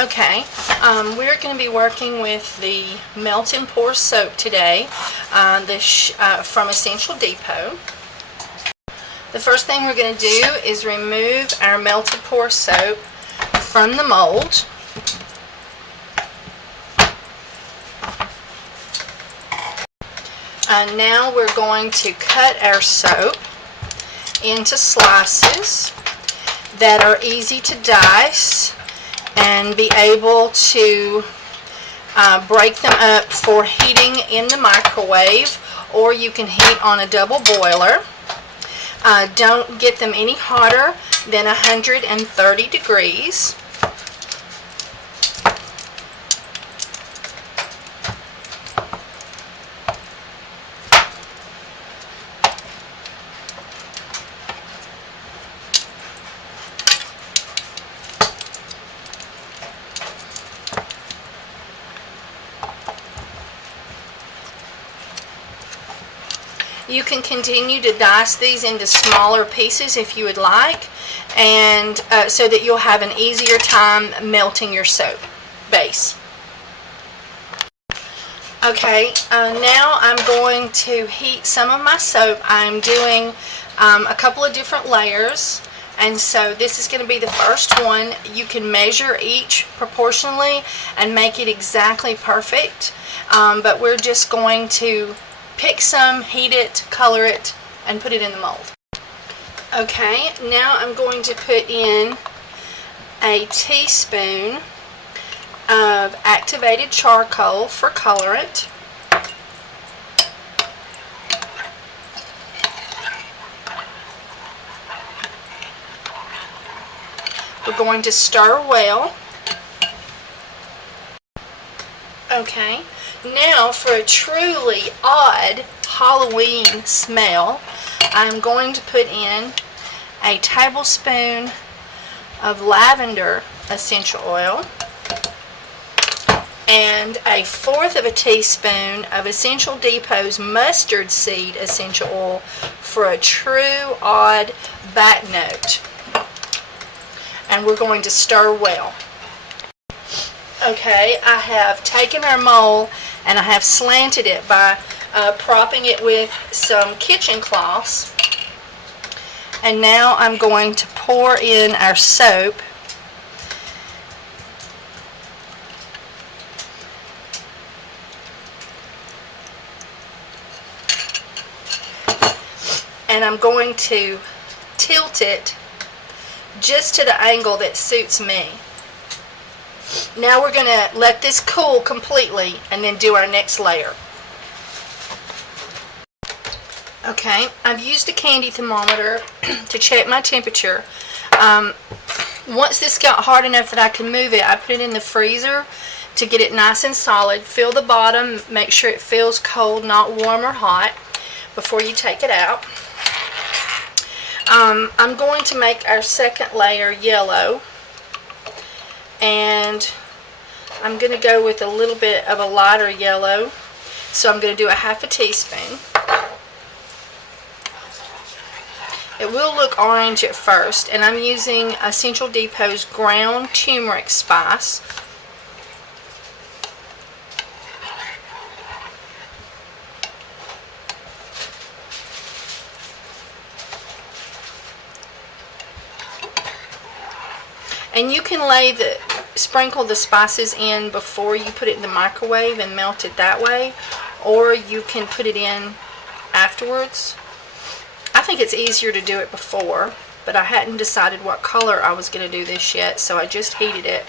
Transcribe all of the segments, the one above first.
Okay, we're going to be working with the Melt and Pour soap today from Essential Depot. The first thing we're going to do is remove our Melt and Pour soap from the mold. Now we're going to cut our soap into slices that are easy to dice and be able to break them up for heating in the microwave, or you can heat on a double boiler. Don't get them any hotter than 130 degrees. You can continue to dice these into smaller pieces if you would like, and so that you'll have an easier time melting your soap base. Okay, now I'm going to heat some of my soap. I'm doing a couple of different layers, and so this is going to be the first one. You can measure each proportionally and make it exactly perfect, but we're just going to pick some, heat it, color it, and put it in the mold. Okay, now I'm going to put in a teaspoon of activated charcoal for colorant. We're going to stir well. Okay, now for a truly odd Halloween smell, I'm going to put in a tablespoon of lavender essential oil and 1/4 of a teaspoon of Essential Depot's mustard seed essential oil for a true odd back note. And we're going to stir well. Okay, I have taken our mold and I have slanted it by propping it with some kitchen cloths. And now I'm going to pour in our soap. And I'm going to tilt it just to the angle that suits me. Now we're going to let this cool completely and then do our next layer. Okay, I've used a candy thermometer to check my temperature. Once this got hard enough that I can move it, I put it in the freezer to get it nice and solid. Feel the bottom, make sure it feels cold, not warm or hot, before you take it out. I'm going to make our second layer yellow, and I'm going to go with a little bit of a lighter yellow, so I'm going to do 1/2 teaspoon. It will look orange at first, and I'm using Essential Depot's ground turmeric spice. And you can sprinkle the spices in before you put it in the microwave and melt it that way, or you can put it in afterwards. I think it's easier to do it before, but I hadn't decided what color I was going to do this yet, so I just heated it.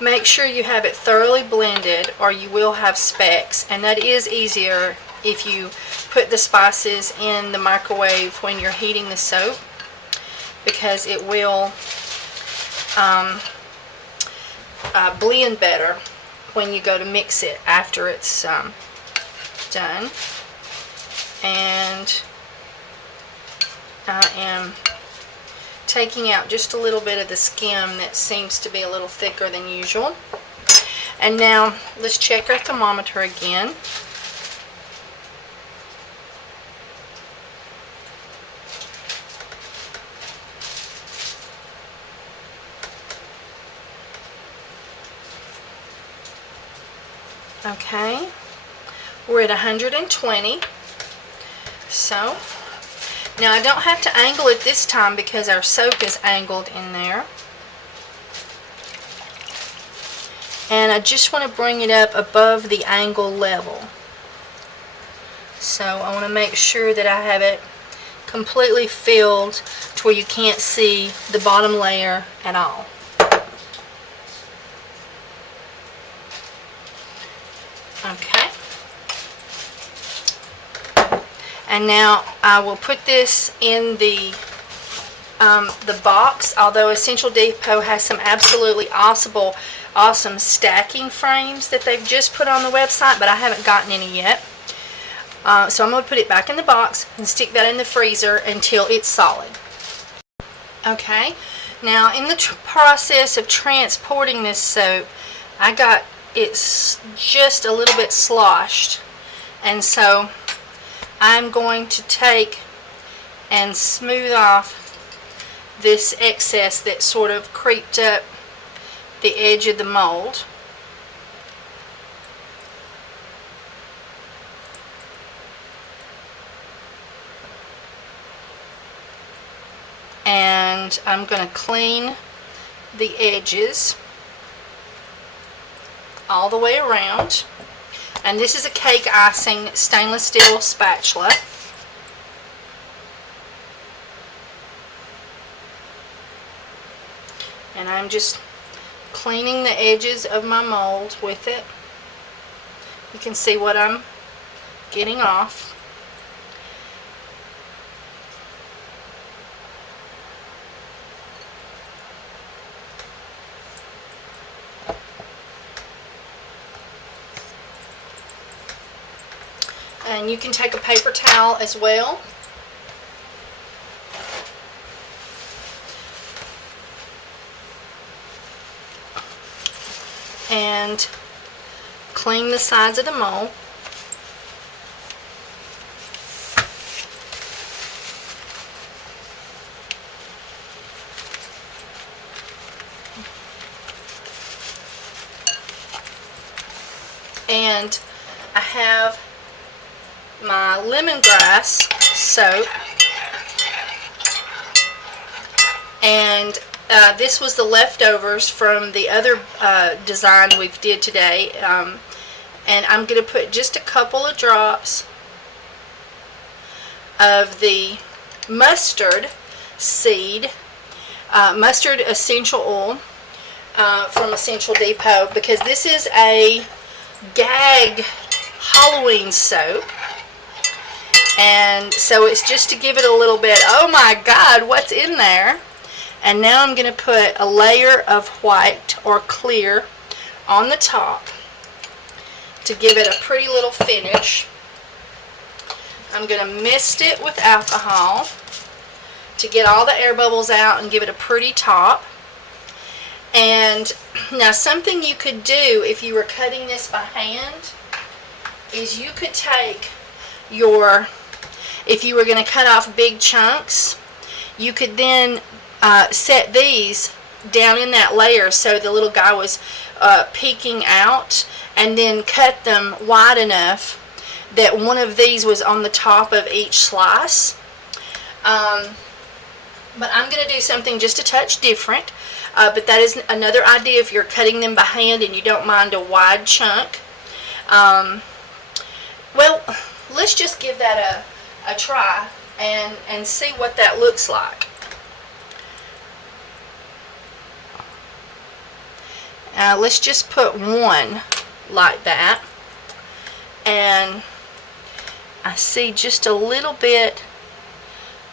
Make sure you have it thoroughly blended or you will have specks, and that is easier if you put the spices in the microwave when you're heating the soap, because it will blend better when you go to mix it after it's done. And I am taking out just a little bit of the skim that seems to be a little thicker than usual. And now let's check our thermometer again. Okay, we're at 120. So, now I don't have to angle it this time because our soap is angled in there. And I just want to bring it up above the angle level. So I want to make sure that I have it completely filled to where you can't see the bottom layer at all. Okay. And now I will put this in the box, although Essential Depot has some absolutely awesome stacking frames that they've just put on the website, but I haven't gotten any yet. So I'm going to put it back in the box and stick that in the freezer until it's solid. Okay, now in the process of transporting this soap, I got it just a little bit sloshed, and so I'm going to take and smooth off this excess that sort of creeped up the edge of the mold. And I'm going to clean the edges all the way around. And this is a cake icing stainless steel spatula. And I'm just cleaning the edges of my mold with it. You can see what I'm getting off. And you can take a paper towel as well. And clean the sides of the mold. And I have my lemongrass soap, and this was the leftovers from the other design we did today, and I'm going to put just a couple of drops of the mustard seed, mustard essential oil from Essential Depot, because this is a gag Halloween soap. And so it's just to give it a little bit, oh my God, what's in there? And now I'm going to put a layer of white or clear on the top to give it a pretty little finish. I'm going to mist it with alcohol to get all the air bubbles out and give it a pretty top. And now something you could do if you were cutting this by hand is you could take your, if you were going to cut off big chunks, you could then set these down in that layer so the little guy was peeking out, and then cut them wide enough that one of these was on the top of each slice. But I'm going to do something just a touch different, but that is another idea if you're cutting them by hand and you don't mind a wide chunk. Well, let's just give that a try and see what that looks like. Let's just put one like that, and I see just a little bit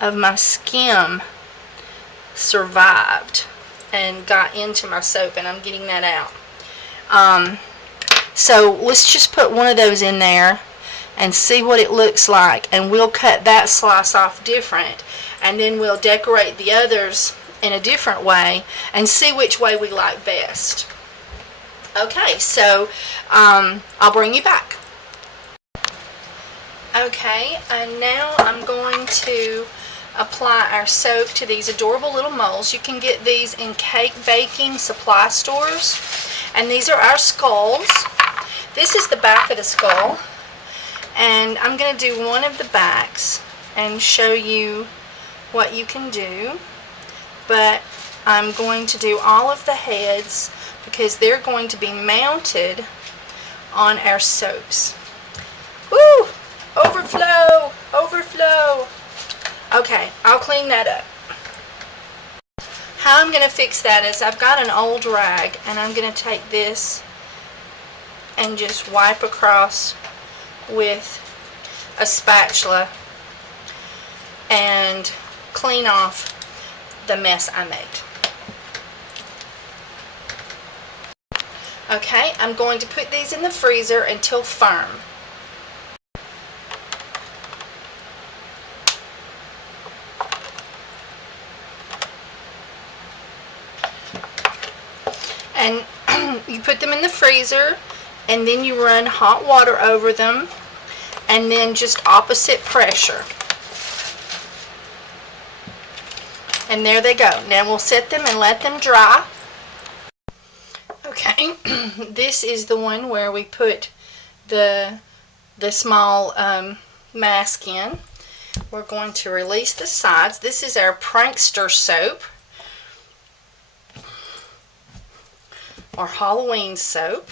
of my skim survived and got into my soap, and I'm getting that out. So let's just put one of those in there and see what it looks like, and we'll cut that slice off different, and then we'll decorate the others in a different way and see which way we like best. Okay, so I'll bring you back. Okay, and now I'm going to apply our soap to these adorable little molds. You can get these in cake baking supply stores, and these are our skulls. This is the back of the skull, and I'm going to do one of the backs and show you what you can do, but I'm going to do all of the heads because they're going to be mounted on our soaps. Woo! Overflow! Overflow! Okay, I'll clean that up. How I'm going to fix that is I've got an old rag, and I'm going to take this and just wipe across with a spatula and clean off the mess I made. Okay, I'm going to put these in the freezer until firm. And you put them in the freezer, and then you run hot water over them, and then just opposite pressure. And there they go. Now we'll set them and let them dry. Okay, this is the one where we put the small mask in. We're going to release the sides. This is our prankster soap, or Halloween soap.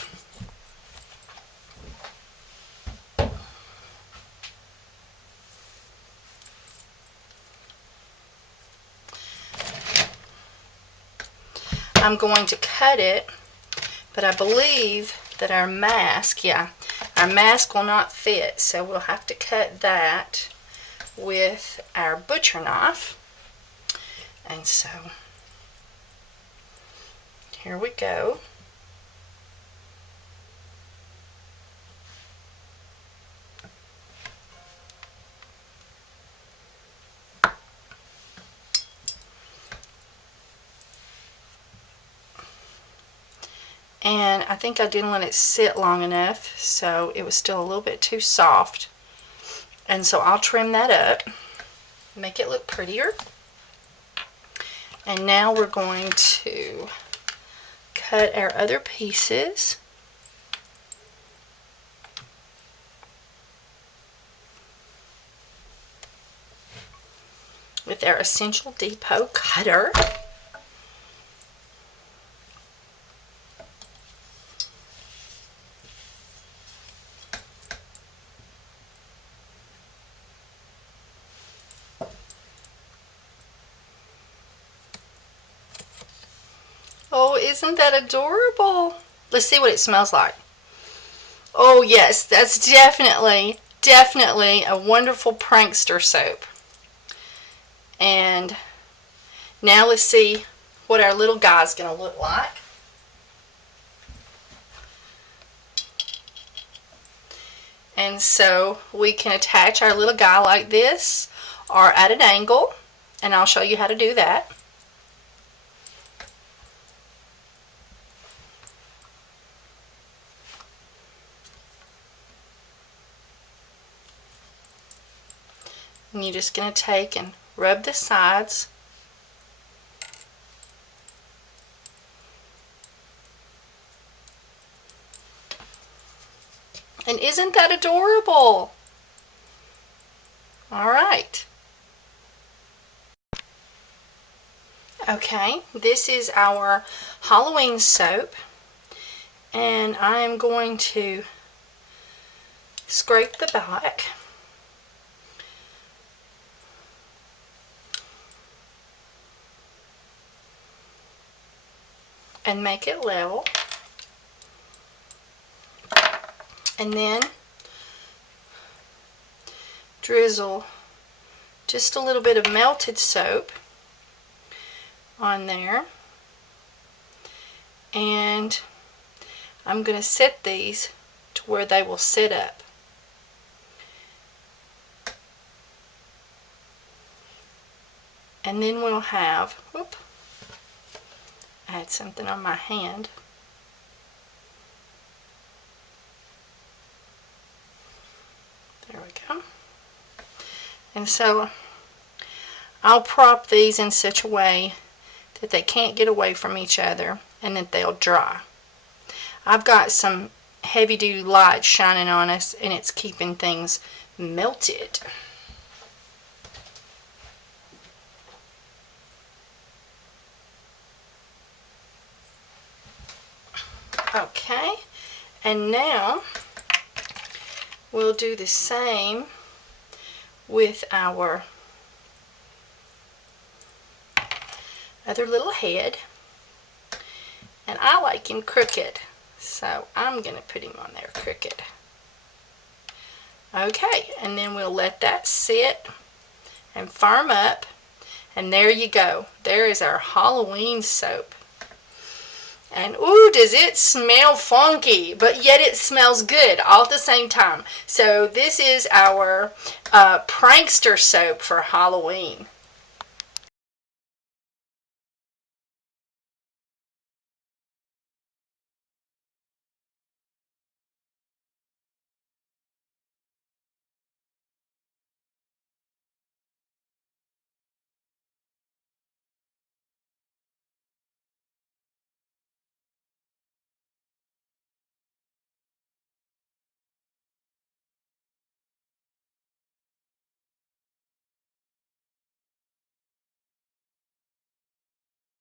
I'm going to cut it, but I believe that our mask, our mask will not fit, so we'll have to cut that with our butcher knife. And so here we go. And I think I didn't let it sit long enough, so it was still a little bit too soft. And so I'll trim that up, make it look prettier. And now we're going to cut our other pieces. With our Essential Depot cutter. Oh, isn't that adorable? Let's see what it smells like. Oh yes, that's definitely a wonderful prankster soap. And now let's see what our little guy's going to look like. And so we can attach our little guy like this or at an angle, and I'll show you how to do that. And you're just going to take and rub the sides. And isn't that adorable? All right. Okay, this is our Halloween soap. And I am going to scrape the back. And make it level. And then drizzle just a little bit of melted soap on there. And I'm going to set these to where they will sit up. And then we'll have, whoop, I had something on my hand. There we go. And so I'll prop these in such a way that they can't get away from each other and that they'll dry. I've got some heavy duty light shining on us, and it's keeping things melted. Okay, and now we'll do the same with our other little head. And I like him crooked, so I'm going to put him on there crooked. Okay, and then we'll let that sit and firm up. And there you go. There is our Halloween soap. And ooh, does it smell funky, but yet it smells good all at the same time. So this is our prankster soap for Halloween.